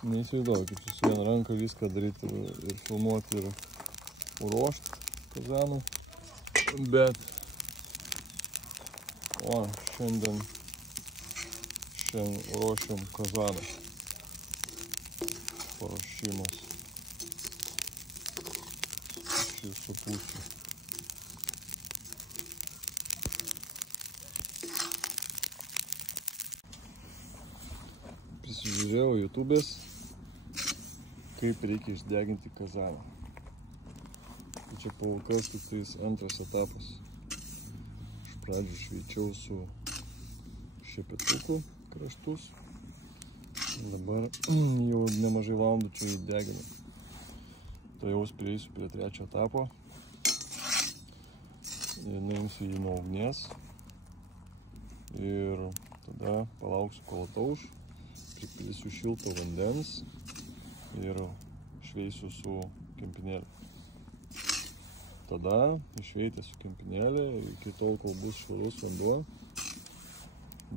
Neįsivaizduoju, kaip su viena ranka viską daryti ir filmuoti ir ruošti kazaną. Bet, šiandien ruošiam kazaną. Paruošimas. Šį su pusė. Prisižiūrėjau YouTube'ės, kaip reikia išdeginti kazaną. Tai čia paukos tik tais antras etapas. Iš pradžių šveičiau su šepetuku kraštus. Dabar jau nemažai valandų čia įdeginu. Tai jau prieisiu prie trečio etapo. Nuimsiu jį nuo ugnies. Ir tada palauksiu, kol atauš. Pripilsiu šilto vandens ir šveisiu su kempinėlė. Tada išveitęs su kempinėlė, iki tol, kol bus švarus vanduo,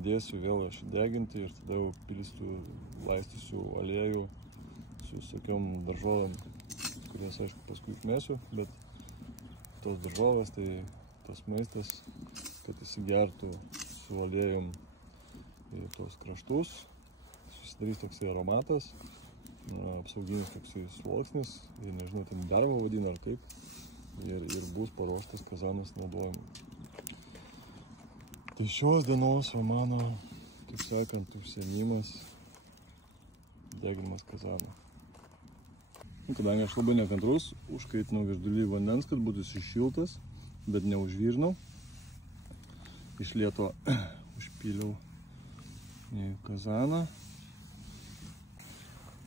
dėsiu vėl aš deginti ir tada jau pilsiu, laistysiu aliejų su visokiom daržovėm, kurias aišku paskui įmesiu, bet tos daržovės, tai tas maistas, kad įsigertų su aliejum į tos kraštus, susidarys toksai aromatas, apsauginis toksai sluoksnis, nežinau, ten darbo vadina ar kaip, ir bus paruoštas kazanas naudojimui. Tai šios dienos mano, kaip sakant, užsiėmimas deginimas kazano. Kadangi aš labai nekantrus, užkaitinau virdulį vandens, kad būtų jis šiltas, bet neužvirnau. Iš lėto užpyliau į kazaną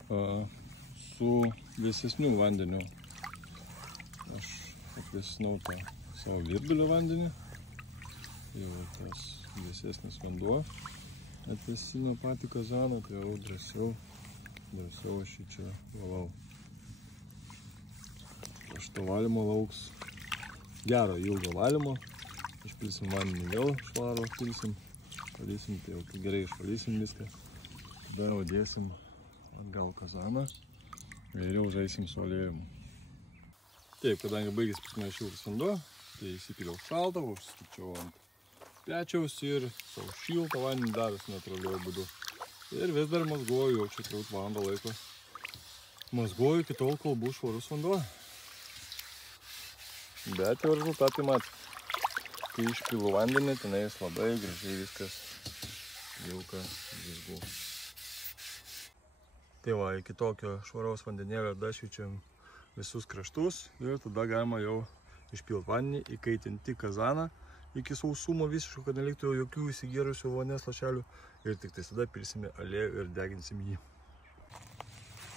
su vėsesniu vandeniu. Aš atvėsinau tą savo virdulio vandenį. Jau tas vėsesnis vanduo atvėsino patį kazaną, tai jau drąsiau aš jį čia valau. Šito valymo lauks gero ilgo valymo. Išpilsim vandenį vėl švarų, pilsim, valysim, tai jau gerai išvalysim viską. Tada jau dėsim atgal kazaną ir jau žaisim su aliejum. Taip, kadangi baigėsi pas mane šiltas vanduo, tai įsipiliau šaltą, užsiskaičiau ant pečiaus ir savo šiltą vandenį davęs natūraliuoju būdu. Ir vis dar mazguoju, jau čia turbūt valandą laiko. Mazguoju iki tol, kol bus švarus vanduo. Bet jau rezultatai matė. Kai išpilu vandenį, tenais labai gražiai viskas jauka blizgu. Tai va, iki tokio švaraus vandenėlio dašvičiam visus kraštus ir tada galima jau išpilt vandenį, įkaitinti kazaną iki sausumo visiško, kad neliktų jokių įsigėrusių vandens lašelių ir tik tada pilsime aliejų ir deginsim jį.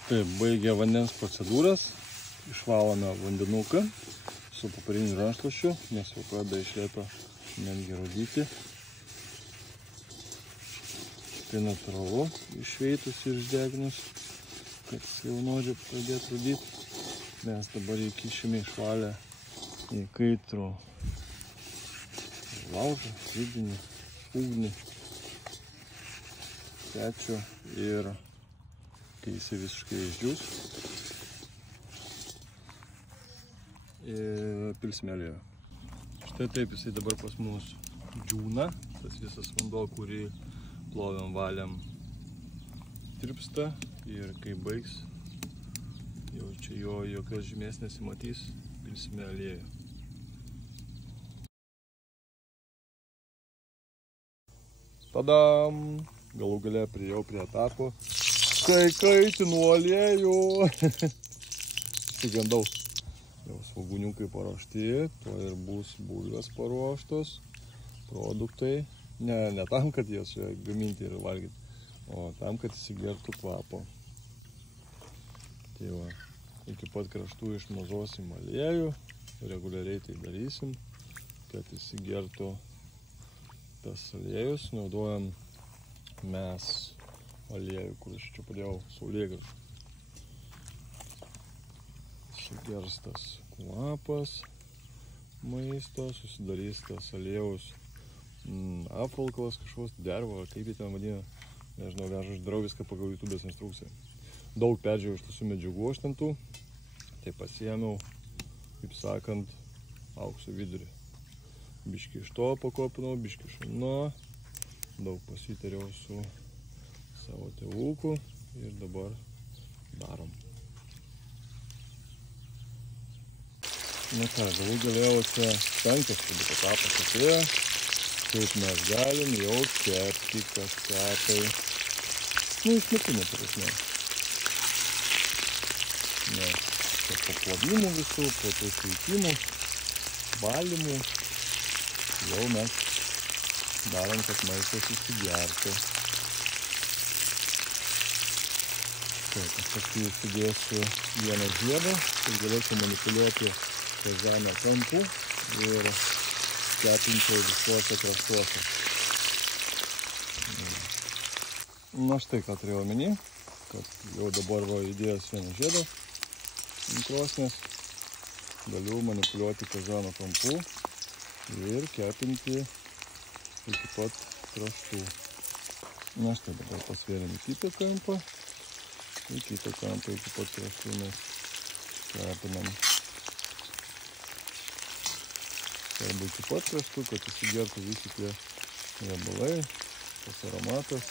Taip, baigė vandens procedūras, išvalome vandenuką su papariniu rankšluosčiu, nes jau pradeda iš lėto netgi rūdyti. Tai natūralu, išveitus ir išdeginus, kad jis jau nori pradėti rūdyti. Mes dabar įkišime išvalę į kaitrų laužą, židinį, ugnį, pečių ir kai jisai visiškai išdžius, pilsime aliejų. Štai taip jisai dabar pas mus džiūna, tas visas vanduo, kurį plovėm, valėm, tirpsta ir kai baigs, jau čia jo jokios žymės nesimatys, pilsime aliejų. Tadam! Galų gale priėjau prie etapo, kai kaitinu aliejų. Išsigandau. Jau svogūniukai paruošti, to ir bus bulvės paruoštos, produktai. Ne tam, kad jas gaminti ir valgyti, o tam, kad įsigertų kvapo. Tai va, iki pat kraštų išmažosim aliejų, reguliariai tai darysim, kad įsigertų tas aliejus. Naudojam mes aliejų, kur aš čia padėjau saulėgrąžų. Sugers tas kvapas maisto, susidarys tas aliejaus apvalkalas kažkoks, dervo, kaip jį ten vadina. Nežinau, aš darau viską pagal YouTube'ės instrukciją. daug peržiūrėjau iš tiesų medžiagų aštantų, tai pasiėmiau, kaip sakant, aukso vidurį. Biškį iš to pakopinau, biškį iš ano, daug pasitariau su savo tėvuku ir dabar darom. Na ką, galų galėjau čia 5 turbūt etapas atėjo, kaip mes galim jau kepti kažką tai, išmetimų prasme. Nes čia po plovimų visų, po tų šiltimų, valymų, jau mes darom, kad maistas įsigertų. Taip, aš paskui įsidėsiu vieną žiedą, tai galėsiu manipuliuoti kazano kampu ir kepinčiau visuose kraštuose. Na štai ką turėjau omeny, kad jau dabar va įdėjęs vieną žiedą ant krosnies, galiu manipuliuoti kazano kampu ir kepinti iki pat kraštų. Na štai dabar pasvėrėm į kitą kampą iki pat kraštų mes kepinam. Svarbu iki pat kraštų, kad įsigertų visi tie riebalai, tas aromatas,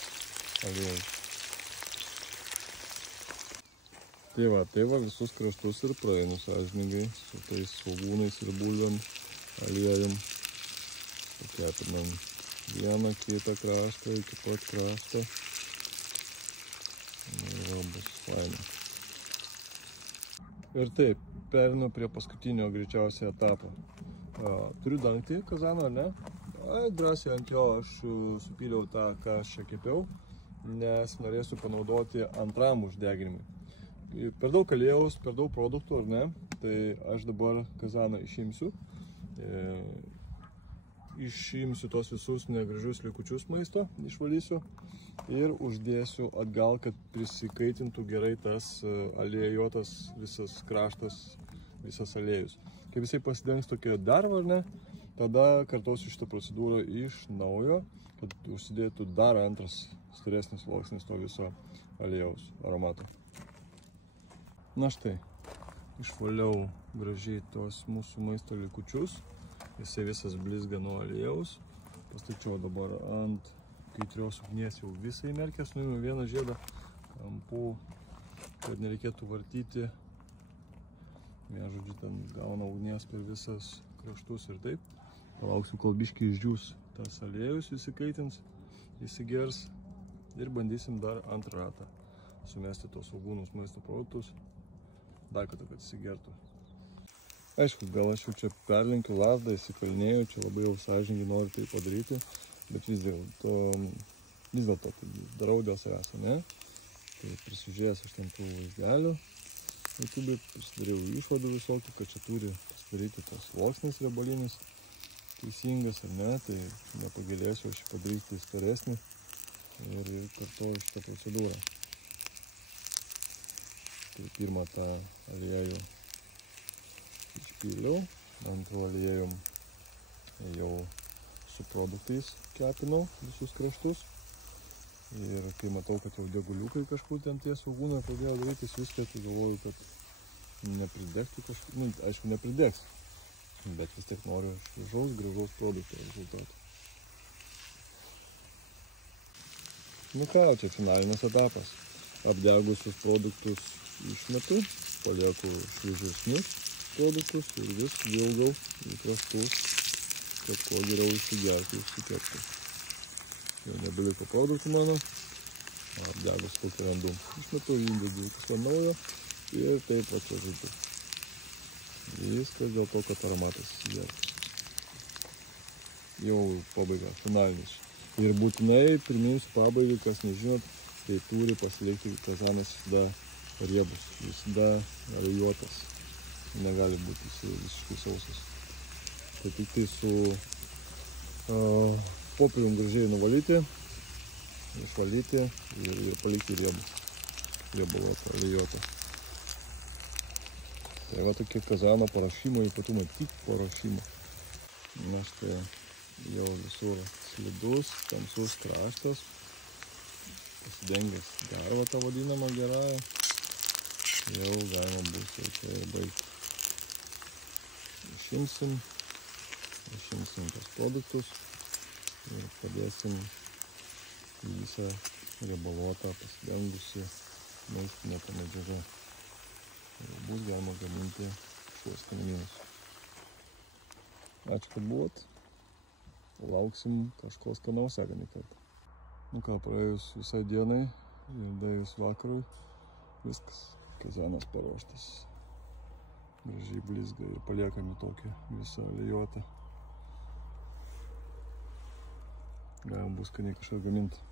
aliejus. Tai va visus kraštus ir praeinu sąžiningai su tais svogūnais ir bulvėm, aliejum. Pakepinam vieną kitą kraštą iki pat krašto. Ir bus faina. Ir taip, perinu prie paskutinio greičiausiai etapo. Turiu dangtį kazaną, ar ne? Drąsiai ant jo aš supyliau tą, ką aš čia kepiau, nes norėsiu panaudoti antram uždeginimui. Per daug aliejaus, per daug produktų, ar ne? Tai aš dabar kazaną išimsiu. Išimsiu tos visus negražius likučius maisto, išvalysiu ir uždėsiu atgal, kad prisikaitintų gerai tas aliejuotas visas kraštas, visas aliejus. Kai visai pasidengs tokia derva, ar ne? Tada kartosiu šitą procedūrą iš naujo, kad užsidėtų dar antras storesnis sluoksnis to viso aliejaus aromato. Na štai, išvaliau gražiai tos mūsų maisto likučius. Jisai visas blizga nuo aliejaus. Pastačiau dabar ant kaitrios ugnies jau visai merkės, nuėmiau vieną žiedą kampų, kad nereikėtų vartyti. Žodžiu, ten gauna ugnies per visas kraštus ir taip. Palauksiu, kol biškį išdžiūs tas aliejus, įsikaitins, įsigers ir bandysim dar antrą ratą sumesti tos svogūnus maisto produktus, dar kartą, kad įsigertų. Aišku, gal aš jau čia perlenkiu lazdą, įsikalinėjau, čia labai jau sąžiningai noriu tai padaryti, bet vis dėlto tai darau dėl savęs, ne? Tai prisižiūrėjęs aš ten tų vaizdelių YouTube, prisidariau išvadų visokių, kad čia turi pasidaryti tas sluoksnis riebalinis teisingas, ar ne? Tai nepagailėsiu aš padaryti storesnį ir kartuoju šitą procedūrą. Tai pirmą tą aliejų išpyliau, antrų aliejum jau su produktais kepinau visus kraštus. Ir kai matau, kad jau deguliukai kažkur ten tie svogūnai pradėjo darytis viską, tai galvoju, kad nepridegtų kažkur, aišku, nepridegs, bet vis tiek noriu gražaus produkto rezultatų. Nu ką, čia finalinis etapas. Apdegusius produktus išmetu, palieku šviežesnius produktus ir vis gildau į kraštus, kad kuo geriau įsigertų, įsikeptų. Jau nebeliko produktų mano, apdegus kokį randu. Išmetu, įdedu kažką naujo ir taip va čia žodžiu. Viskas dėl to, kad aromatas įsigertų. Jau pabaiga, finalinis. Ir būtinai priminsiu pabaigai, kas nežinot, tai turi pasilikti kazanas visada riebus, visada aliuotas. Negali būti visiškai sausas. Tai tik tai su popierium gražiai nuvalyti, išvalyti ir palikti riebalą aliuotą. Tai va tokie kazano paruošimo ypatumai, tik paruošimo. Na štai jau visur slidus, tamsus kraštas, pasidengęs derva tą vadinamą gerąją. jau galima bus jau baigti. Išimsim tos produktus ir padėsim į visą riebaluotą pasidengusi maistinę medžiagą. Ir bus galima gaminti šiuos skanumynus. Ačiū, kad buvot. Lauksim kažko skanaus sekanį kartą. Nu ką, praėjus visai dienai ir dėjus vakarui, viskas. Kazanas paruoštas. Gražiai blizga ir paliekami tokį visą vėjuotą. Galima bus skaniai kažką gaminti.